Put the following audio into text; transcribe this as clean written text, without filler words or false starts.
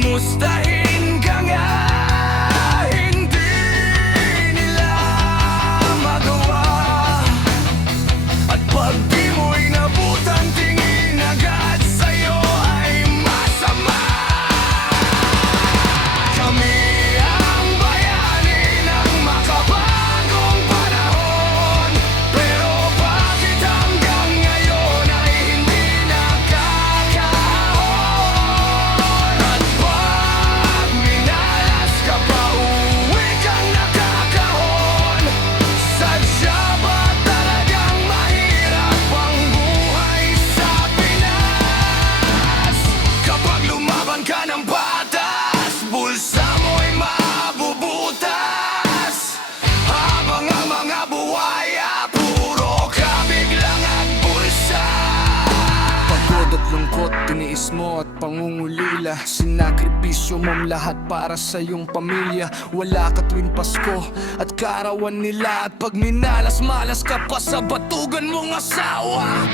Kumustahin ka nga, hindi nila magawa. At pag di mo inabutan, tingin agad sa'yo ay masama. Kami ang bayani ng makabagong panahon, pero bakit hanggang ngayon ay hindi nakakaahon? At pag minalas ka pa, uwi kang nakakahon. Sadya ba talagang mahirap ang buhay sa Pinas? Kapag lumaban ka ng batas, bulsa mo'y mabubutas. Habang ang mga buhaya, puro kabiglang at bulsa. Pagod at lungkot, tiniis mo at pangungulila. Sinakripisyo mong lahat para sa iyong pamilya. Wala ka tuwing Pasko at kaarawan nila. At pag minalas-malas ka pa sa batugan mong asawa.